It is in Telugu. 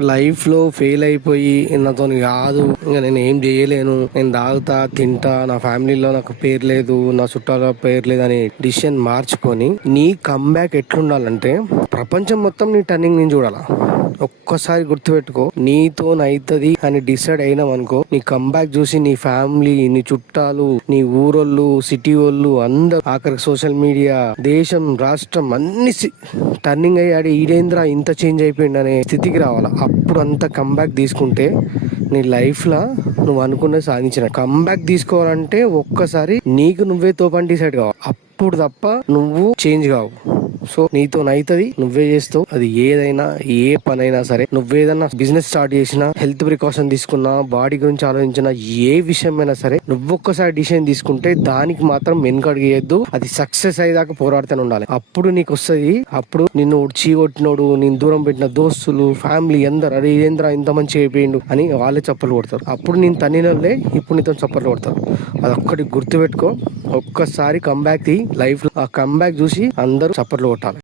లైఫ్ లో ఫెయిల్ అయిపోయి నాతో కాదు, ఇంకా నేను ఏం చేయలేను, నేను తాగుతా తింటా, నా ఫ్యామిలీలో నాకు పేరు లేదు, నా చుట్టాల పేరు లేదు అని డిసిషన్ మార్చుకొని నీ కమ్బ్యాక్ ఎట్లుండాలంటే ప్రపంచం మొత్తం నీ టర్నింగ్ నేను చూడాలా. ఒక్కసారి గుర్తుపెట్టుకో, నీతో నైతది అని డిసైడ్ అయినాం అనుకో, నీ కంబ్యాక్ చూసి నీ ఫ్యామిలీ, నీ చుట్టాలు, నీ ఊరోళ్ళు, సిటీ వాళ్ళు అందరు, ఆఖరికి సోషల్ మీడియా, దేశం, రాష్ట్రం అన్ని టర్నింగ్ అయ్యాడు, ఈడేంద్ర ఇంత చేంజ్ అయిపోయింది అనే స్థితికి రావాలా. అప్పుడు అంత కంబ్యాక్ తీసుకుంటే నీ లైఫ్లో నువ్వు అనుకున్నది సాధించిన. కంబ్యాక్ తీసుకోవాలంటే ఒక్కసారి నీకు నువ్వే తోపని డిసైడ్ కావాలి, అప్పుడు తప్ప నువ్వు చేంజ్ కావు. సో నీతో నైతది, నువ్వే చేస్తావు. అది ఏదైనా, ఏ పనైనా సరే, నువ్వేదన్నా బిజినెస్ స్టార్ట్ చేసినా, హెల్త్ ప్రికాషన్ తీసుకున్నా, బాడీ గురించి ఆలోచించినా, ఏ విషయమైనా సరే నువ్వొక్కసారి డిసిషన్ తీసుకుంటే దానికి మాత్రం వెనుకడిగేయద్దు. అది సక్సెస్ అయ్యేదాకా పోరాడుతూనే ఉండాలి. అప్పుడు నీకు వస్తుంది. అప్పుడు నిన్ను చీకొట్టినోడు, నేను దూరం పెట్టిన దోస్తులు, ఫ్యామిలీ అందరు అరే ఏంద్ర ఇంత మంచి అయిపోయిండు అని వాళ్ళే చప్పట్లు కొడతారు. అప్పుడు నేను తన్నినోళ్ళే ఇప్పుడు నీతో చప్పట్లు కొడతారు. అదొక్కటి గుర్తుపెట్టుకో. ఒక్కసారి కంబ్యాక్ లైఫ్ లో ఆ కంబ్యాక్ చూసి అందరూ చప్పట్లు కొట్టాలి.